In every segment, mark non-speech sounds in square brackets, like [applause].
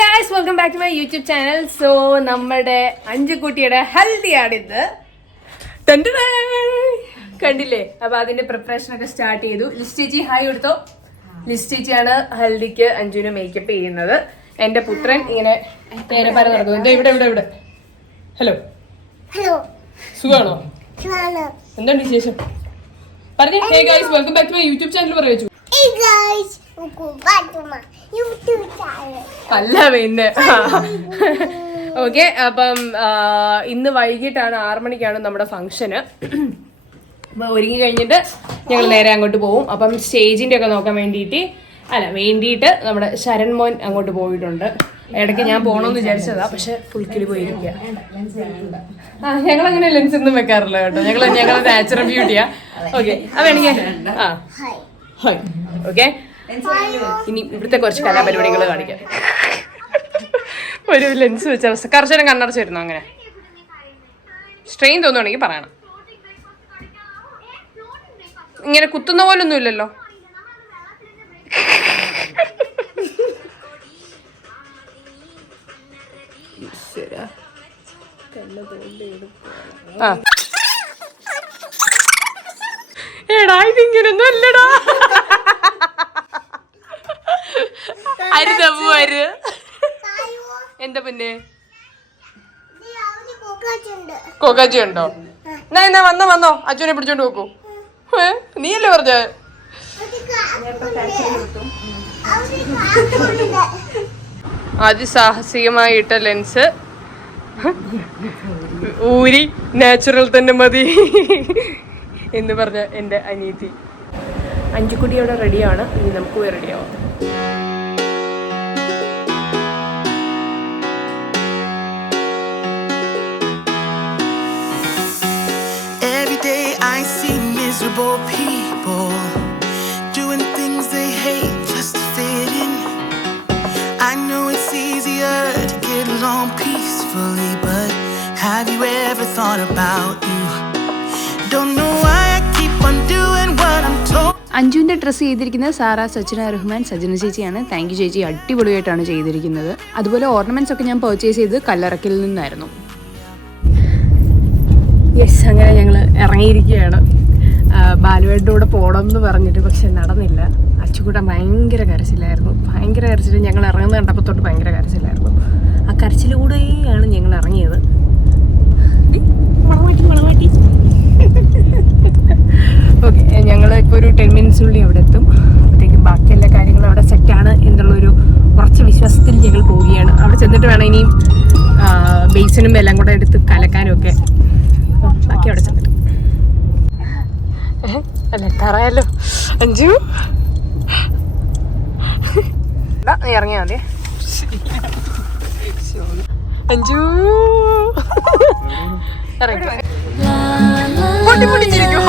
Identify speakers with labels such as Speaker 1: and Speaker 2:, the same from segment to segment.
Speaker 1: Guys welcome back to my YouTube channel so നമ്മുടെ അഞ്ചുകുട്ടിയുടെ healthy ആണിത് ടൻടടാ. കണ്ടില്ലേ? അപ്പൊ അതിന്റെ പ്രിപ്പറേഷൻ ഒക്കെ സ്റ്റാർട്ട് ചെയ്തു. ലിസ്റ്റ് ചേച്ചി ഹായ് കൊടുത്തോ? ലിസ്റ്റ് ചേച്ചിയാണ് ഹൽദിക്ക് അഞ്ജുവിന് മേക്കപ്പ് ചെയ്യുന്നത്. എന്റെ പുത്രൻ ഇങ്ങനെ നടക്കുന്നു. എന്താ ഇവിടെ ഇവിടെ ഇവിടെ. ഹലോ
Speaker 2: ഹലോ
Speaker 1: സുഖാണോ? എന്താണ് വിശേഷം? പറഞ്ഞേ.
Speaker 2: Hey guys welcome back to my YouTube channel പറയൂ
Speaker 1: അല്ല പിന്നെ. ഓക്കെ അപ്പം ഇന്ന് വൈകിട്ടാണ് ആറു മണിക്കാണ് നമ്മുടെ ഫംഗ്ഷന്. അപ്പൊ ഒരുങ്ങി കഴിഞ്ഞിട്ട് ഞങ്ങൾ നേരെ അങ്ങോട്ട് പോകും അപ്പം സ്റ്റേജിന്റെ ഒക്കെ നോക്കാൻ വേണ്ടിയിട്ട് അല്ല വേണ്ടിയിട്ട് നമ്മുടെ ശരൺ മോൻ അങ്ങോട്ട് പോയിട്ടുണ്ട്. ഇടയ്ക്ക് ഞാൻ പോകണമെന്ന് വിചാരിച്ചതാ പക്ഷെ ഫുൾക്കിൽ പോയിരിക്കുക ആ ഞങ്ങൾ അങ്ങനെ ലെൻസ് ഒന്നും വെക്കാറില്ല കേട്ടോ. ഞങ്ങൾ ഞങ്ങൾ നാച്ചുറൽ ബ്യൂട്ടിയാ ഓക്കെ അപ്പൊ എനിക്ക് ആ. ഹായ് ഓക്കെ ഇനി ഇവിടുത്തെ കുറച്ച് കലാപരിപാടികൾ കാണിക്കാം. ഒരു ലെൻസ് വെച്ച കർശനം കണ്ണടച്ച് വരുന്നു അങ്ങനെ? സ്ട്രെയിൻ തോന്നുവാണെങ്കിൽ പറയണം. ഇങ്ങനെ കുത്തുന്ന പോലൊന്നും ഇല്ലല്ലോ. എടാ ഇതിങ്ങനൊന്നും അല്ലടാ. അരുതമ്മ അരു. എന്താ പിന്നെ? കൊക്കാച്ചി ഉണ്ടോ എന്നാ എന്നാ വന്നോ വന്നോ. അച്ഛനെ പിടിച്ചോണ്ട് നോക്കൂ? നീയല്ലേ പറഞ്ഞ. അതിസാഹസികമായിട്ട ലെൻസ് ഊരി നാച്ചുറൽ തന്നെ മതി എന്ന് പറഞ്ഞ എന്റെ അനീതി. അഞ്ചുകുടി അവിടെ റെഡിയാണ് ഇനി നമുക്ക് പോയി റെഡിയാവാം
Speaker 3: easier to get along peacefully, but have you ever thought about you? Don't know why I keep on doing what I'm told.
Speaker 4: അഞ്ജുവിന്റെ ഡ്രസ്സ് ചെയ്തിരിക്കുന്നത് സാറ സച്ചിന റഹ്മാൻ സജന ചേച്ചിയാണ് താങ്ക് യു ചേച്ചി അടിപൊളിയായിട്ടാണ് ചെയ്തിരിക്കുന്നത് അതുപോലെ ഓർണമെന്റ്സ് ഒക്കെ ഞാൻ പർച്ചേസ് ചെയ്ത് കല്ലറക്കിൽ നിന്നായിരുന്നു
Speaker 1: യെസ് അങ്ങനെ ഞങ്ങൾ ഇറങ്ങിയിരിക്കുകയാണ് ബാലുവായിട്ട് കൂടെ പോകണം എന്ന് പറഞ്ഞിട്ട് പക്ഷെ നടന്നില്ല. അച്ചുകൂടെ ഭയങ്കര കരച്ചിലായിരുന്നു. ഭയങ്കര കരച്ചിൽ ഞങ്ങൾ ഇറങ്ങുന്ന കണ്ടപ്പോൾ തൊട്ട് ഭയങ്കര കരച്ചിലായിരുന്നു. ആ കരച്ചിലൂടെയാണ് ഞങ്ങൾ ഇറങ്ങിയത്. ഓക്കെ [laughs] ഞങ്ങൾ ഇപ്പോൾ ഒരു ടെൻ മിനിറ്റ്സിനുള്ളിൽ അവിടെ എത്തും. അപ്പോഴത്തേക്കും ബാക്കി എല്ലാ കാര്യങ്ങളും അവിടെ സെറ്റാണ് എന്നുള്ളൊരു കുറച്ച് വിശ്വാസത്തിൽ ഞങ്ങൾ പോവുകയാണ്. അവിടെ ചെന്നിട്ട് വേണം ഇനിയും ബേസിനും എല്ലാം കൂടെ എടുത്ത് കലക്കാനും ഒക്കെ. ബാക്കി അവിടെ ചെന്നിട്ട്. എന്നിട്ടറിയാലോ അഞ്ചു നീ ഇറങ്ങിയാ മതി. അഞ്ചു ഇറങ്ങി പൊട്ടി പൊട്ടിച്ചിരിക്കും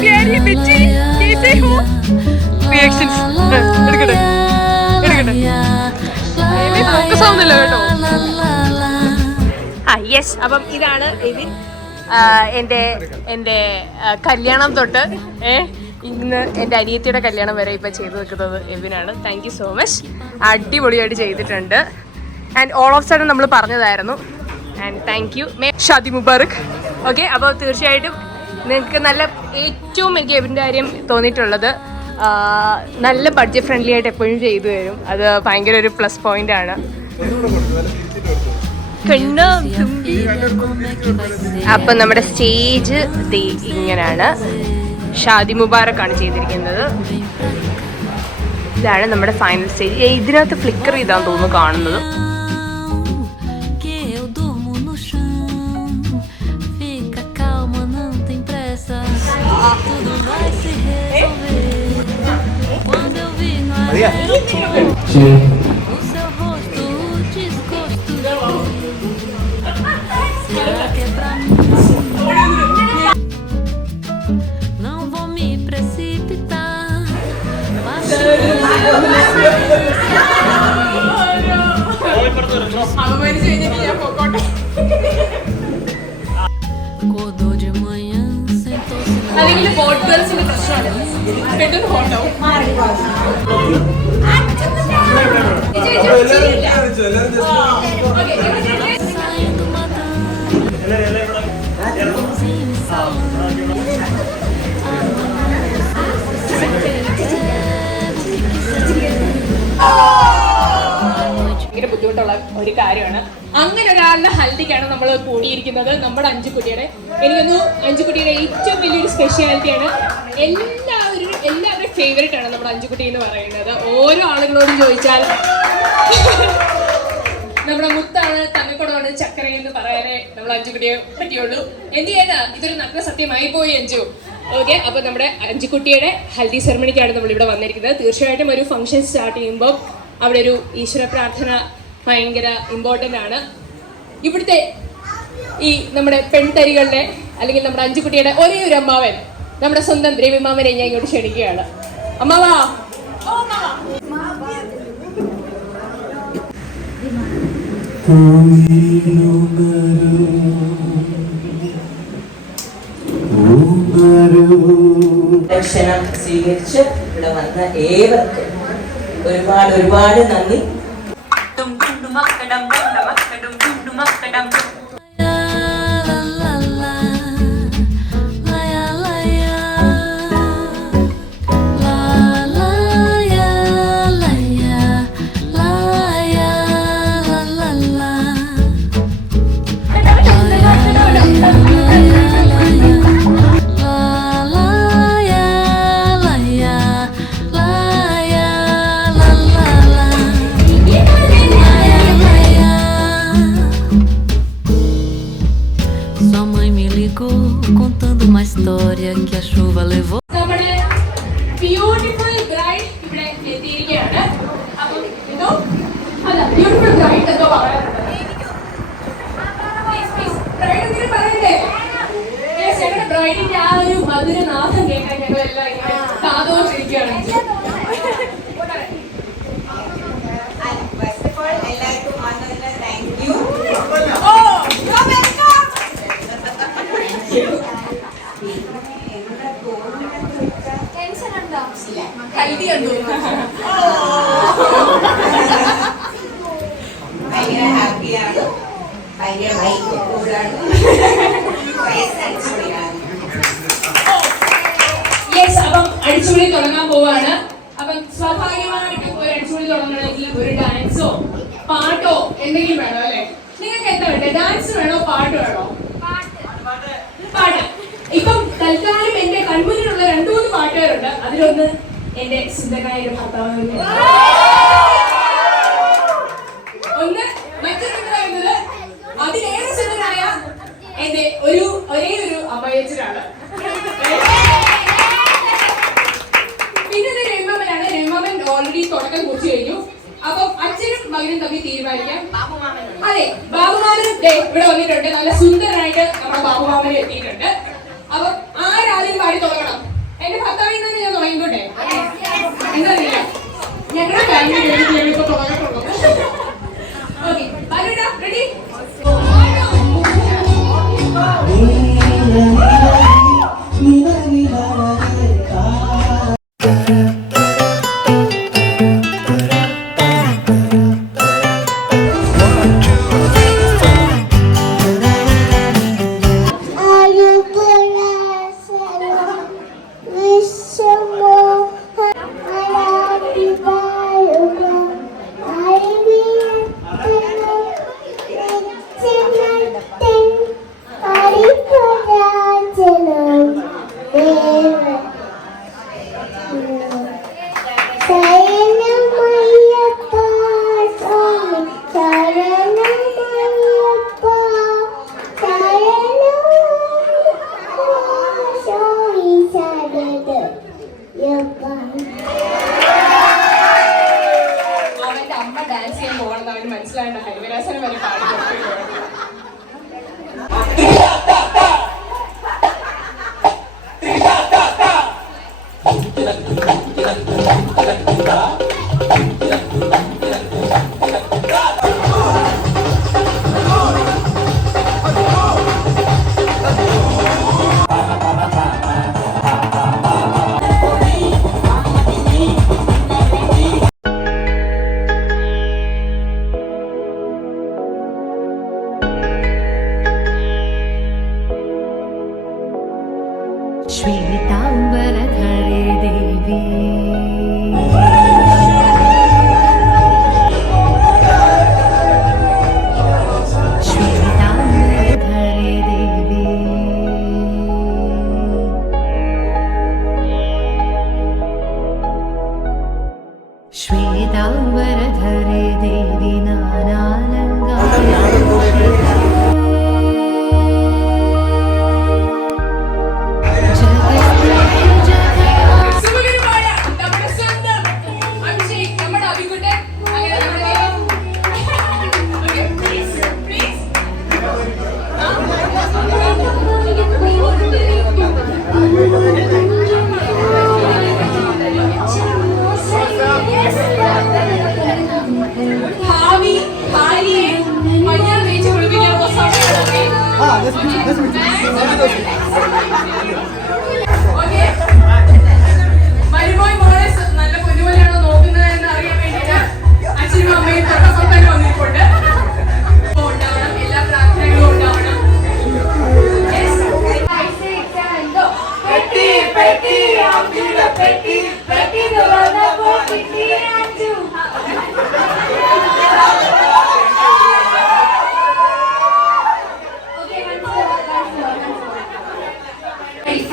Speaker 1: പ്യാരി ബെച്ചി കേസേ ഹോ. റിയാക്ഷൻസ് എടുക്കട്ടെ എടുക്കട്ടെ. ഫോക്കസ് ആവുന്നില്ല കേട്ടോ. യെസ് അപ്പം ഇതാണ് എവിൻ എന്റെ എന്റെ കല്യാണം തൊട്ട് ഇന്ന് എന്റെ അനിയത്തിയുടെ കല്യാണം വരെ ഇപ്പം ചെയ്തു നിൽക്കുന്നത് എവിനാണ് താങ്ക് യു സോ മച്ച് അടിപൊളിയായിട്ട് ചെയ്തിട്ടുണ്ട്. ആൻഡ് ഓൾ ഓഫ് സഡൻ നമ്മൾ പറഞ്ഞതായിരുന്നു. ആൻഡ് താങ്ക് യു മേ ഷാദി മുബാറക്. ഓക്കെ അപ്പോൾ തീർച്ചയായിട്ടും നിങ്ങൾക്ക് നല്ല ഏറ്റവും എനിക്ക് എവിന്റെ കാര്യം തോന്നിയിട്ടുള്ളത് നല്ല ബഡ്ജറ്റ് ഫ്രണ്ട്ലി ആയിട്ട് എപ്പോഴും ചെയ്തു തരും. അത് ഭയങ്കര ഒരു പ്ലസ് പോയിന്റ് ആണ്. അപ്പൊ നമ്മുടെ സ്റ്റേജ് ഇങ്ങനെയാണ് ഇങ്ങനാണ്. ഷാദി മുബാറക്കാണ് ചെയ്തിരിക്കുന്നത്. ഇതാണ് നമ്മുടെ ഫൈനൽ സ്റ്റേജ് ഇതിനകത്ത് ഫ്ലിക്കർ ചെയ്താന്ന് തോന്നുന്നു കാണുന്നത്.
Speaker 5: Que
Speaker 1: അല്ലെങ്കിൽ ബോട്ട് ഗേൾസിന്റെ പ്രശ്നമാണ് പെട്ടെന്ന് ഫോട്ടോ
Speaker 5: Saindo
Speaker 1: ബുദ്ധിമുട്ടുള്ള ഒരു കാര്യമാണ്. അങ്ങനെ ഒരാളുടെ ഹൽദിക്കാണ് നമ്മൾ കൂടിയിരിക്കുന്നത് നമ്മുടെ അഞ്ചുകുട്ടിയുടെ. എനിക്കൊന്നു അഞ്ചുകുട്ടിയുടെ ഏറ്റവും വലിയൊരു സ്പെഷ്യാലിറ്റിയാണ് എല്ലാവരും എല്ലാവരുടെയും ഫേവറേറ്റ് ആണ് നമ്മുടെ അഞ്ചുകുട്ടി എന്ന് പറയുന്നത്. ഓരോ ആളുകളോടും ചോദിച്ചാൽ നമ്മുടെ മുത്താണ് തങ്കക്കുടമാണ് ചക്കര എന്ന് പറയാനേ നമ്മൾ അഞ്ചുകുട്ടിയെ പറ്റിയുള്ളൂ. എന്ത് ചെയ്യാനാ? ഇതൊരു നഗ്ന സത്യമായി പോയി അഞ്ചു. ഓക്കെ അപ്പൊ നമ്മുടെ അഞ്ചുകുട്ടിയുടെ ഹൽദി സെറമണിക്കാണ് നമ്മൾ ഇവിടെ വന്നിരിക്കുന്നത്. തീർച്ചയായിട്ടും ഒരു ഫംഗ്ഷൻ സ്റ്റാർട്ട് ചെയ്യുമ്പോൾ അവിടെ ഒരു ഈശ്വര പ്രാർത്ഥന ഭയങ്കര ഇമ്പോർട്ടന്റ് ആണ്. ഇവിടുത്തെ ഈ നമ്മുടെ പെൺതരികളുടെ അല്ലെങ്കിൽ നമ്മുടെ അഞ്ചുകുട്ടിയുടെ ഒരേ ഒരു അമ്മാവൻ നമ്മുടെ സ്വന്തം രവിമാമനെ ഞാൻ ഇങ്ങോട്ട് ക്ഷണിക്കുകയാണ്. അമ്മാവാ.
Speaker 6: ക്ഷണം സ്വീകരിച്ച് ഇവിടെ വന്ന ഏവർക്കും ഒരുപാട് ഒരുപാട് നന്ദി.
Speaker 1: Macht, verdammt. ബ്രൈഡിന്റെ ആ ഒരു മധുരനാഥം കേൾക്കാൻ ഞങ്ങൾ എല്ലാം ഇങ്ങനെ കാതോണ്ടിരിക്കുകയാണ്. ഹൽദി കണ്ടു
Speaker 7: ഭയങ്കര ഹാപ്പിയാണ്. ഭയങ്കര വൈകി കൂടാണ്. വയസ്സ്
Speaker 1: അടിച്ചുപൊളി തുടങ്ങാൻ പോവാണ്. അപ്പൊ സ്വാഭാവികമായിട്ടും ഒരു അടിച്ചുപൊളി തുടങ്ങണമെങ്കിൽ ഒരു ഡാൻസോ പാട്ടോ എന്തെങ്കിലും വേണം അല്ലെ? നിങ്ങൾക്ക് എന്താ വേണ്ടത് ഡാൻസ് വേണോ പാട്ട് വേണോ? പാട്ട്. ഇപ്പം തൽക്കാലം എന്റെ കൺമുന്നിലുള്ള രണ്ടു മൂന്ന് പാട്ടുകാരുണ്ട്. അതിലൊന്ന് എന്റെ സുന്ദരനായ ഒരു ഭർത്താവ് തന്നെയാണ്. ഒന്ന് മറ്റൊരു പറയുന്നത് അതിലേറെ സുന്ദരനായ എന്റെ ഒരു ഒരേ ഒരു അമ്മയച്ചനാണ് പിന്നെ ഒരു രവിമാമനാണ് രവിമാമൻ ഓൾറെഡി തുടക്കം കുറിച്ച് കഴിഞ്ഞു അപ്പം അച്ഛനും മകനും തമ്മിൽ തീരുമാനിക്കാം അതെ ബാബുമാമനും ദേ ഇവിടെ വന്നിട്ടുണ്ട്. നല്ല സുന്ദരനായിട്ട് നമ്മുടെ ബാബുമാമനും എത്തിയിട്ടുണ്ട്. സമയമാണ് ഓക്കെ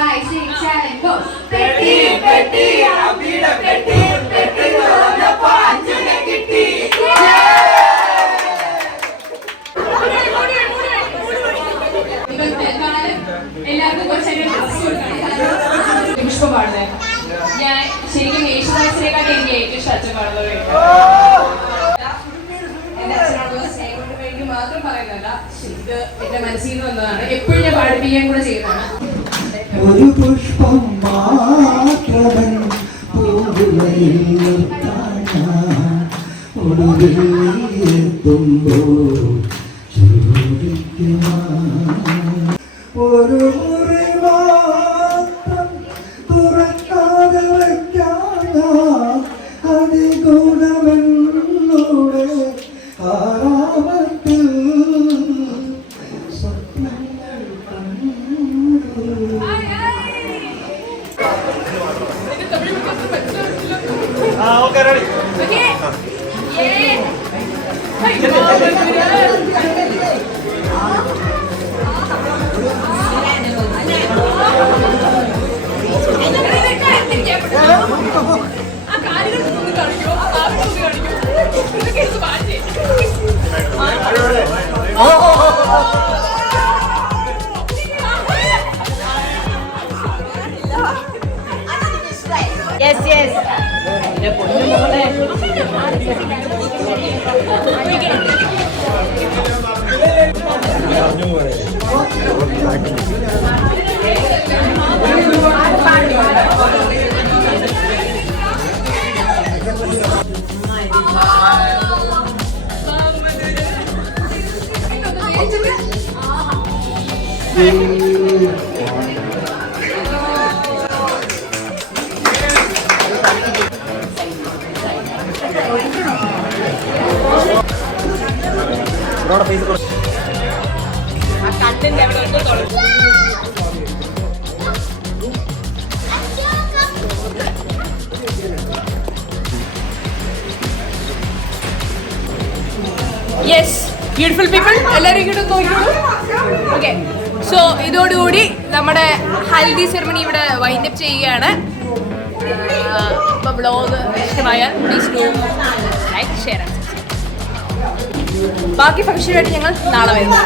Speaker 1: Go. പെട്ടി പെട്ടി അമ്പിയുടെ പെട്ടി പെട്ടി തുറന്നപ്പോൾ അഞ്ചിനെ കിട്ടി എല്ലാവർക്കും കൊടുക്കണം പുഷ്പം പാടുന്നത് ഞാൻ ശരിക്കും യേശുദാസിനെക്കാട്ടി എനിക്ക് ഏറ്റവും ഇഷ്ടം അച്ഛൻ പാടുന്നത് എന്റെ അച്ഛനോടുള്ള സ്നേഹം കൊണ്ട് വേണ്ടി മാത്രം പറയുന്നതല്ല ഇത് എന്റെ മനസ്സിൽ നിന്ന് വന്നതാണ് എപ്പോഴും ഞാൻ പാടിപ്പിക്കാൻ കൂടെ ചെയ്യുന്നതാണ്
Speaker 8: ഒരു പുഷ്പം മാത്രവൻ പൂവുകളിൽ നിർത്താൻ ഒടുവിലെത്തുമ്പോൾ ഒരു മാത്രം തുറക്കാതെ
Speaker 7: yes yes
Speaker 1: yes beautiful people എല്ലാവരും ഇങ്ങോട്ട് നോക്കിക്കോളൂ. ഓക്കെ സോ ഇതോടുകൂടി നമ്മുടെ ഹൽദി സെറമണി ഇവിടെ വൈൻഡപ്പ് ചെയ്യുകയാണ്. ഇപ്പൊ ബ്ലോഗ് ഇഷ്ടമായാൽ പ്ലീസ് ലൈക്ക് ഷെയർ ബാക്കി ഫംഗ്ഷനുമായിട്ട് ഞങ്ങൾ നാളെ വരുന്നു